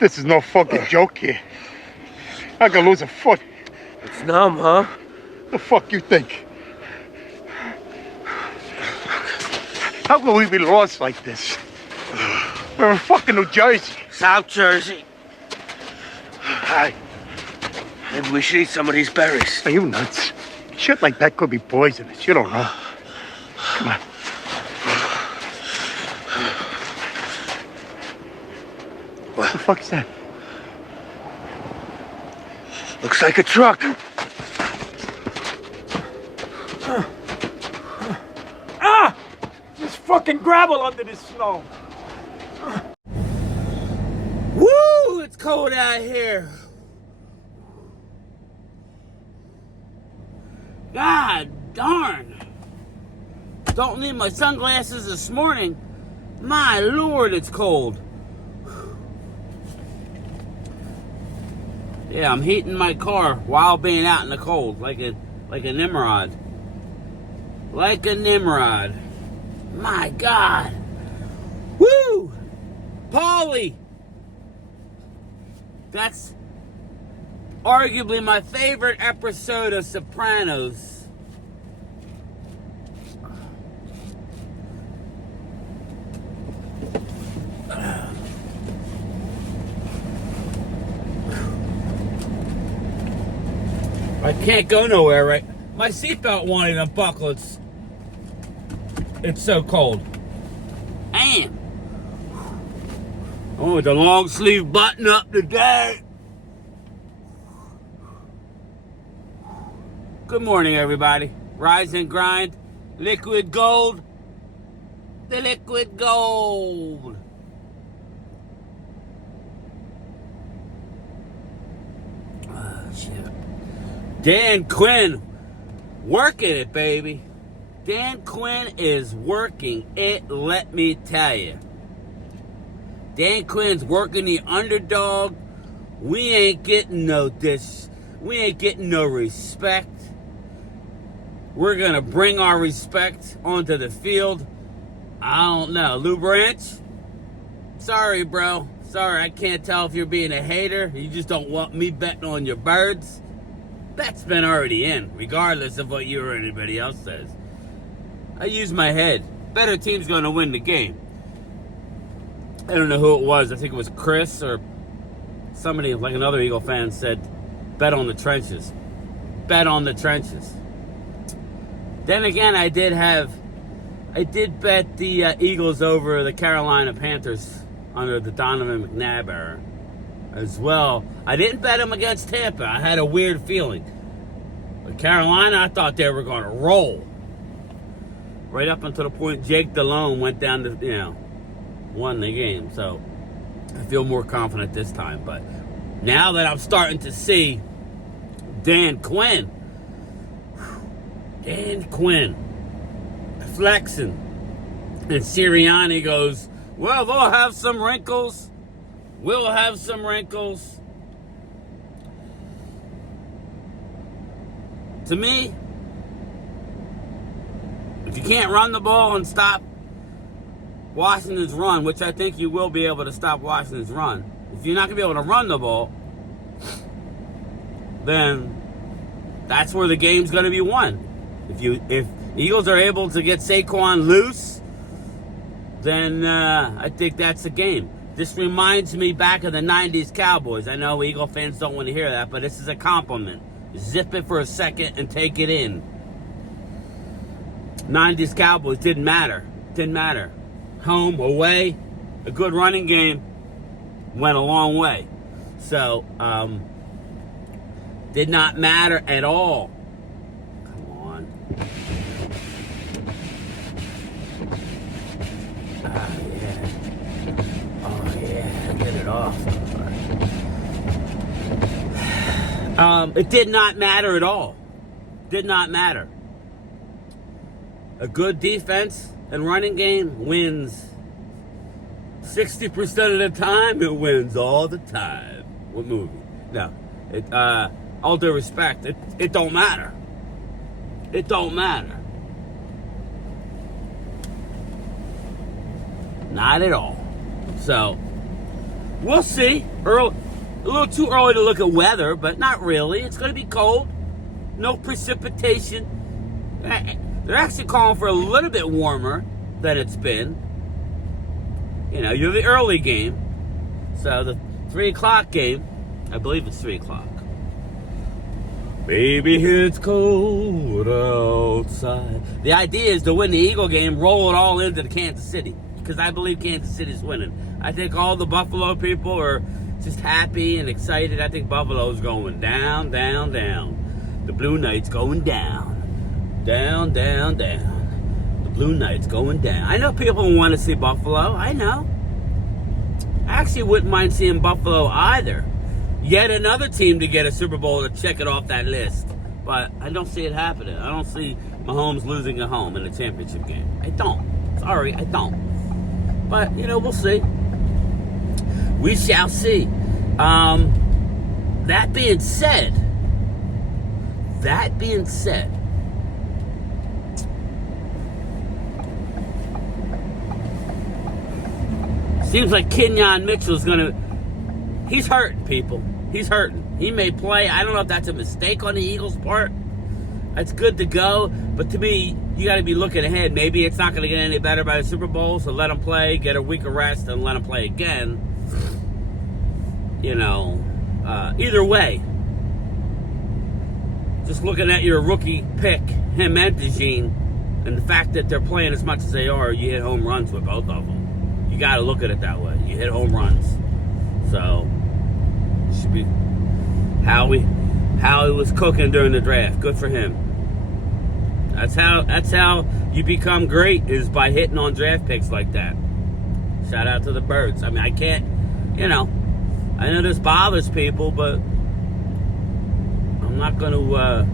This is no fucking joke here. I could lose a foot. It's numb, huh? The fuck you think? How can we be lost like this? We're in fucking New Jersey. South Jersey. Hi. Maybe we should eat some of these berries. Are you nuts? Shit like that could be poisonous. You don't know. Come on. What the fuck's that? Looks like a truck. There's fucking gravel under this snow. Woo! It's cold out here. God darn. Don't need my sunglasses this morning. My lord, it's cold. Yeah, I'm heating my car while being out in the cold, like a Nimrod. Like a Nimrod. My God. Woo! Paulie! That's arguably my favorite episode of Sopranos. I can't go nowhere, right? My seatbelt won't even buckle. It's so cold. Damn. Oh, with the long sleeve button up today. Good morning, everybody. Rise and grind. Liquid gold. The liquid gold. Oh, shit. Dan Quinn, working it, baby. Dan Quinn is working it, let me tell you. Dan Quinn's working the underdog. We ain't getting no respect. We're gonna bring our respect onto the field. I don't know. Lou Branch? Sorry, bro. Sorry, I can't tell if you're being a hater. You just don't want me betting on your birds. Bet's been already in, regardless of what you or anybody else says. I use my head. Better team's going to win the game. I don't know who it was. I think it was Chris or somebody, like another Eagle fan, said, bet on the trenches. Bet on the trenches. Then again, I did bet the Eagles over the Carolina Panthers under the Donovan McNabb era as well. I didn't bet them against Tampa. I had a weird feeling. But Carolina, I thought they were going to roll. Right up until the point Jake Delhomme went down to, won the game. So I feel more confident this time. But now that I'm starting to see Dan Quinn flexing, and Sirianni goes, well, they'll have some wrinkles. We'll have some wrinkles. To me, if you can't run the ball and stop Washington's run, which I think you will be able to stop Washington's run, if you're not going to be able to run the ball, then that's where the game's going to be won. If Eagles are able to get Saquon loose, then I think that's the game. This reminds me back of the 90s Cowboys. I know Eagle fans don't want to hear that, but this is a compliment. Zip it for a second and take it in. 90s Cowboys didn't matter. Didn't matter. Home, away, a good running game went a long way. So, did not matter at all. Come on. Oh, yeah. Get it off. It did not matter at all. Did not matter. A good defense and running game wins 60% of the time. It wins all the time. What movie? No. All due respect, it don't matter. It don't matter. Not at all. So, we'll see. A little too early to look at weather, but not really. It's going to be cold. No precipitation. They're actually calling for a little bit warmer than it's been. You know, you're the early game. So the 3 o'clock game, I believe it's 3 o'clock. Baby, it's cold outside. The idea is to win the Eagle game, roll it all into the Kansas City. Because I believe Kansas City's winning. I think all the Buffalo people are just happy and excited. I think Buffalo's going down, down, down. The Blue Knights going down. Down, down, down. The Blue Knights going down. I know people want to see Buffalo. I know. I actually wouldn't mind seeing Buffalo either. Yet another team to get a Super Bowl to check it off that list. But I don't see it happening. I don't see Mahomes losing a home in a championship game. I don't. Sorry, I don't. But, you know, we'll see. We shall see. That being said, seems like Kenyon Mitchell's he's hurting, people. He's hurting. He may play. I don't know if that's a mistake on the Eagles' part. It's good to go, but to me, you got to be looking ahead. Maybe it's not going to get any better by the Super Bowl, so let him play, get a week of rest, and let him play again. You know, either way, just looking at your rookie pick, him and DeJean, and the fact that they're playing as much as they are, you hit home runs with both of them. You got to look at it that way. You hit home runs. So, should be how he was cooking during the draft. Good for him. That's how you become great, is by hitting on draft picks like that. Shout out to the Birds. I mean, I can't, you know, I know this bothers people, but I'm not going to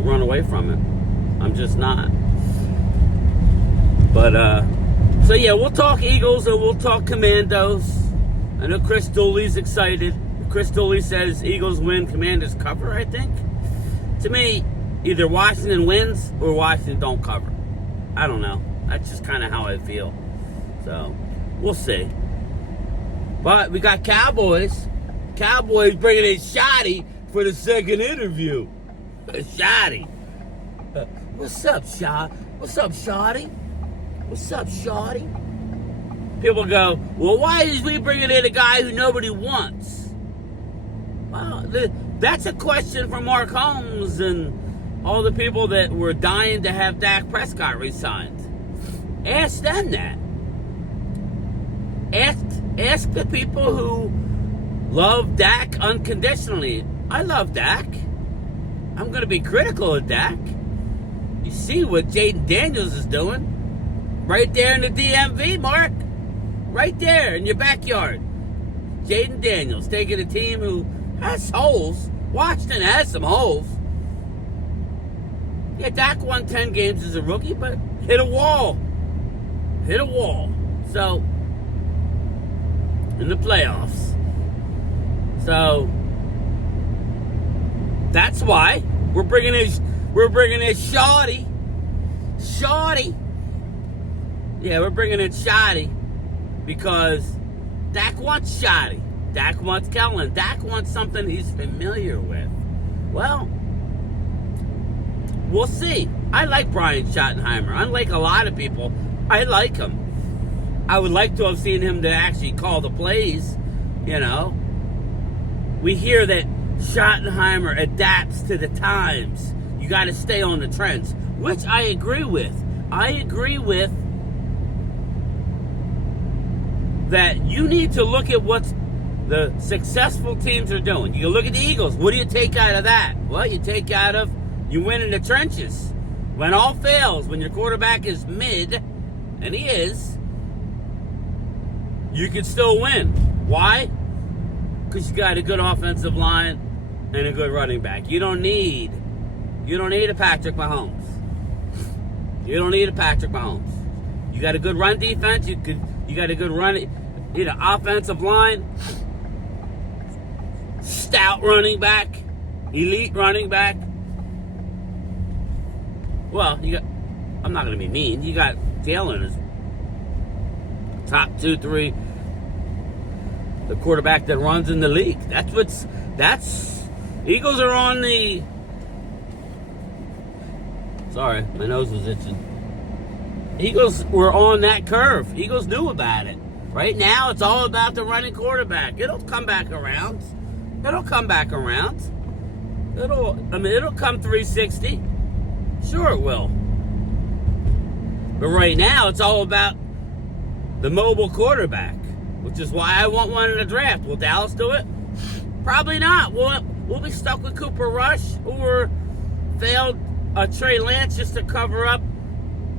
run away from it. I'm just not. But, so yeah, we'll talk Eagles and we'll talk Commandos. I know Chris Dooley's excited. Chris Dooley says Eagles win, Commanders cover, I think. To me, either Washington wins or Washington don't cover. I don't know. That's just kind of how I feel. So, we'll see. But we got Cowboys. Cowboys bringing in Shotty for the second interview. Shotty. What's up, Shotty? What's up, Shotty? What's up, Shotty? People go, well, why is we bringing in a guy who nobody wants? Well, that's a question for Mark Holmes and all the people that were dying to have Dak Prescott re-signed. Ask them that. Ask the people who love Dak unconditionally. I love Dak. I'm going to be critical of Dak. You see what Jaden Daniels is doing? Right there in the DMV, Mark. Right there in your backyard. Jaden Daniels taking a team who has holes. Washington has some holes. Yeah, Dak won 10 games as a rookie, but hit a wall. Hit a wall. So, in the playoffs. So, that's why we're bringing in Shotty. Shotty. Yeah, we're bringing in Shotty because Dak wants Shotty. Dak wants Kellen. Dak wants something he's familiar with. Well, we'll see. I like Brian Schottenheimer. Unlike a lot of people, I like him. I would like to have seen him to actually call the plays, you know. We hear that Schottenheimer adapts to the times. You got to stay on the trends, which I agree with. I agree with that you need to look at what the successful teams are doing. You look at the Eagles. What do you take out of that? Well, you take out of you win in the trenches. When all fails, when your quarterback is mid, and he is, you can still win. Why? Because you got a good offensive line and a good running back. You don't need a Patrick Mahomes. You don't need a Patrick Mahomes. You got a good run defense. You got a good offensive line. Stout running back. Elite running back. Well, I'm not going to be mean. You got Jalen as top 2, 3 the quarterback that runs in the league. Eagles are on the... Sorry, my nose was itching. Eagles were on that curve. Eagles knew about it. Right now, it's all about the running quarterback. It'll come back around. It'll come 360. Sure it will. But right now, it's all about the mobile quarterback, which is why I want one in the draft. Will Dallas do it? Probably not. We'll be stuck with Cooper Rush or failed Trey Lance just to cover up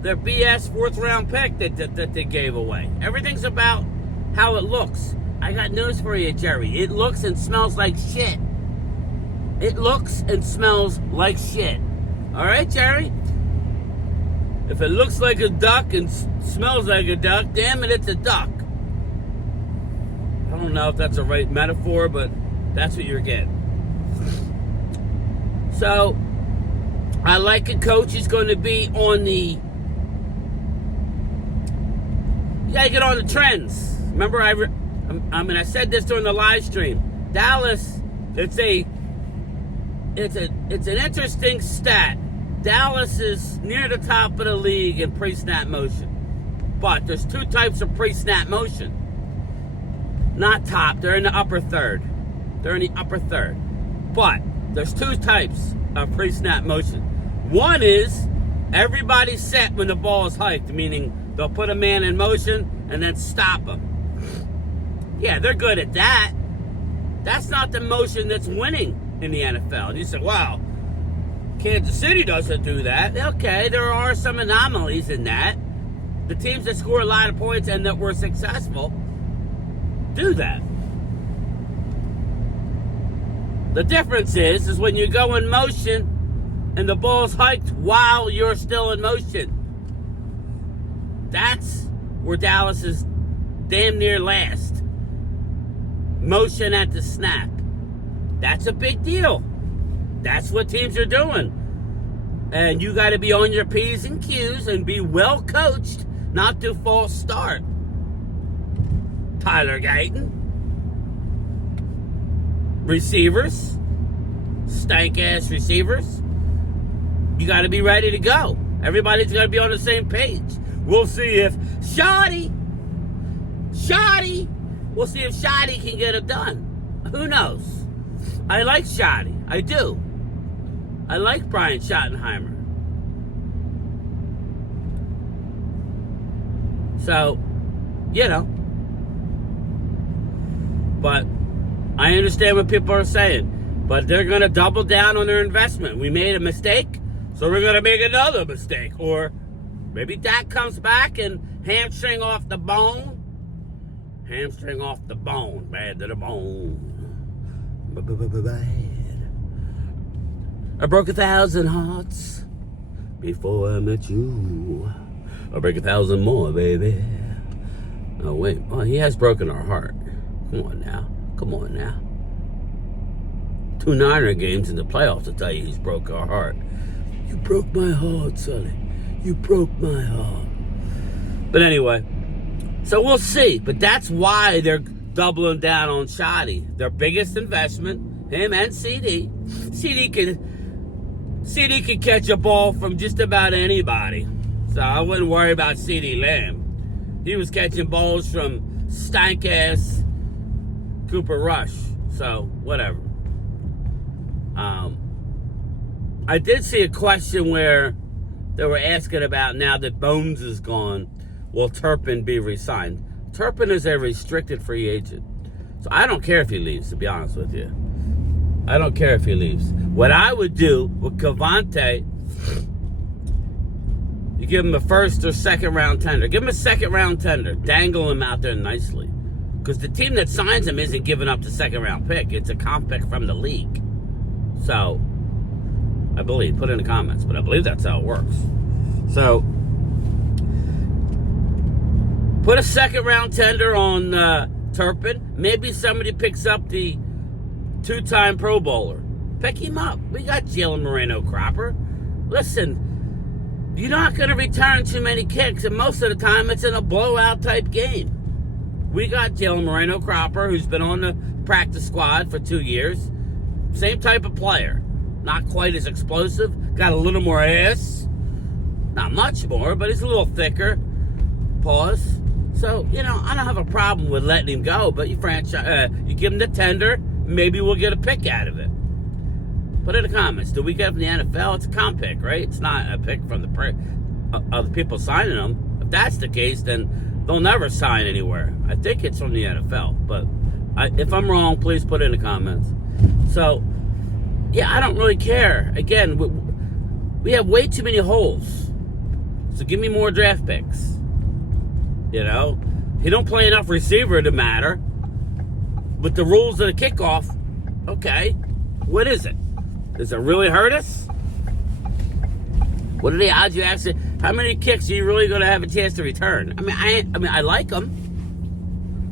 their BS fourth-round pick that they gave away. Everything's about how it looks. I got news for you, Jerry. It looks and smells like shit. It looks and smells like shit. All right, Jerry? If it looks like a duck and smells like a duck, damn it, it's a duck. I don't know if that's a right metaphor, but that's what you're getting. So, I like a coach who's going to be on the... You got to get on the trends. Remember, I said this during the live stream. Dallas, it's an interesting stat. Dallas is near the top of the league in pre-snap motion. But there's two types of pre-snap motion. Not top, they're in the upper third. But there's two types of pre-snap motion. One is everybody's set when the ball is hiked, meaning they'll put a man in motion and then stop him. Yeah, they're good at that. That's not the motion that's winning in the NFL. And you say, wow, Kansas City doesn't do that. Okay, there are some anomalies in that. The teams that score a lot of points and that were successful do that. The difference is when you go in motion and the ball's hiked while you're still in motion. That's where Dallas is damn near last. Motion at the snap. That's a big deal. That's what teams are doing. And you got to be on your P's and Q's and be well coached not to false start. Tyler Guyton. Receivers. Stank-ass receivers. You got to be ready to go. Everybody's got to be on the same page. We'll see if Shotty, we'll see if Shotty can get it done. Who knows? I like Shotty. I do. I like Brian Schottenheimer. So, you know. But I understand what people are saying. But they're going to double down on their investment. We made a mistake, so we're going to make another mistake. Or maybe Dak comes back and hamstring off the bone. Hamstring off the bone. Bad to the bone. Bad. I broke 1,000 hearts before I met you. I'll break 1,000 more, baby. Oh, wait. Oh, he has broken our heart. Come on now. 2 Niner games in the playoffs to tell you he's broke our heart. You broke my heart, Sully. You broke my heart. But anyway, so we'll see. But that's why they're doubling down on Shotty. Their biggest investment, him and CD. CD could catch a ball from just about anybody. So I wouldn't worry about CD Lamb. He was catching balls from stank-ass Cooper Rush. So, whatever. I did see a question where they were asking about, now that Bones is gone, will Turpin be re-signed? Turpin is a restricted free agent. So I don't care if he leaves, to be honest with you. I don't care if he leaves. What I would do with Cavante, you give him a first or second round tender. Give him a second round tender. Dangle him out there nicely. Because the team that signs him isn't giving up the second round pick. It's a comp pick from the league. So, I believe. Put it in the comments. But I believe that's how it works. So, put a second round tender on Turpin. Maybe somebody picks up the 2-time Pro Bowler. Pick him up. We got Jalen Moreno-Cropper. Listen, you're not going to return too many kicks, and most of the time it's in a blowout type game. We got Jalen Moreno Cropper, who's been on the practice squad for 2 years. Same type of player. Not quite as explosive. Got a little more ass. Not much more, but he's a little thicker. Pause. So, I don't have a problem with letting him go, but you give him the tender, maybe we'll get a pick out of it. Put in the comments, do we get from the NFL? It's a comp pick, right? It's not a pick from the people signing them. If that's the case, then they'll never sign anywhere. I think it's from the NFL, but if I'm wrong, please put it in the comments. So, yeah, I don't really care. Again, we have way too many holes. So give me more draft picks. He don't play enough receiver to matter. With the rules of the kickoff, okay, what is it? Does it really hurt us? What are the odds you actually? How many kicks are you really going to have a chance to return? I like them.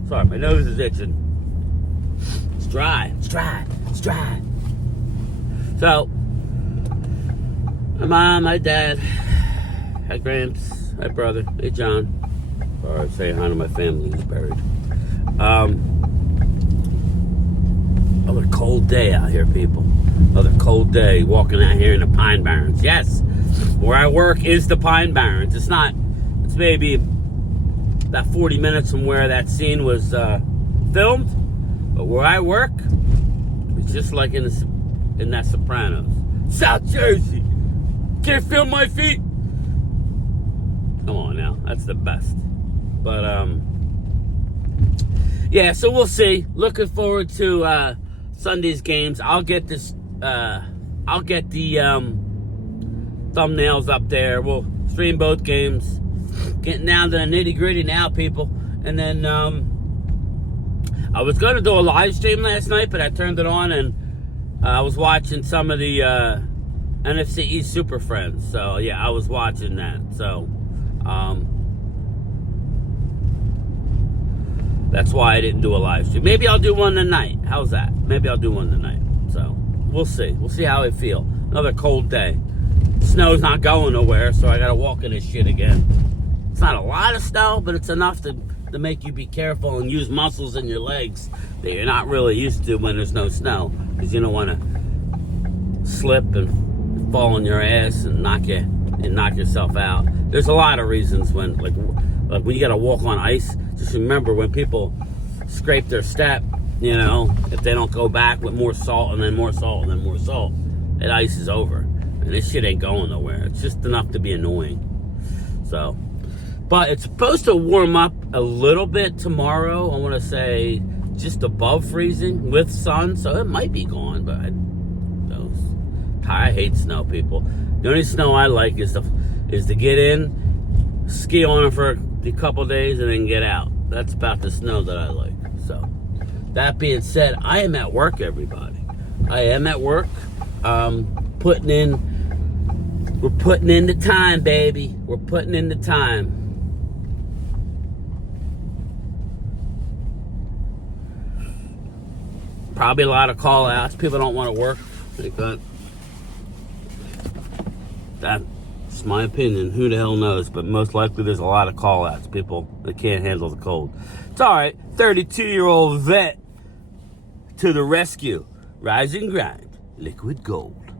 Sorry, my nose is itching. It's dry. So, my mom, my dad, my Gramps, my brother, hey John. Or saying hi to my family who's buried. Another cold day out here, people. Another cold day walking out here in the Pine Barrens. Yes, where I work is the Pine Barrens. It's maybe about 40 minutes from where that scene was filmed. But where I work, it's just like in that Sopranos. South Jersey. Can't feel my feet. Come on now, that's the best. But, yeah, so we'll see. Looking forward to Sunday's games. I'll get the thumbnails up there. We'll stream both games. Getting down to the nitty-gritty now, people. And then I was going to do a live stream last night, but I turned it on, and I was watching some of the NFC East Super Friends. So, yeah, I was watching that. So, that's why I didn't do a live stream. Maybe I'll do one tonight. How's that? Maybe I'll do one tonight. So, we'll see. We'll see how I feel. Another cold day. Snow's not going nowhere, so I gotta walk in this shit again. It's not a lot of snow, but it's enough to make you be careful and use muscles in your legs that you're not really used to when there's no snow. Because you don't want to slip and fall on your ass and knock yourself out. There's a lot of reasons when when you gotta walk on ice. Just remember when people scrape their step, if they don't go back with more salt and then more salt and then more salt, that ice is over. And this shit ain't going nowhere. It's just enough to be annoying. So, but it's supposed to warm up a little bit tomorrow. I want to say just above freezing with sun, so it might be gone, but I hate snow, people. The only snow I like is to get in, ski on it for a couple days, and then get out. That's about the snow that I like. So, that being said, I am at work, everybody. I am at work. We're putting in the time, baby. We're putting in the time. Probably a lot of call outs. People don't want to work. That's my opinion. Who the hell knows? But most likely there's a lot of call outs. People that can't handle the cold. It's alright. 32-year-old vet to the rescue. Rise and grind. Liquid gold.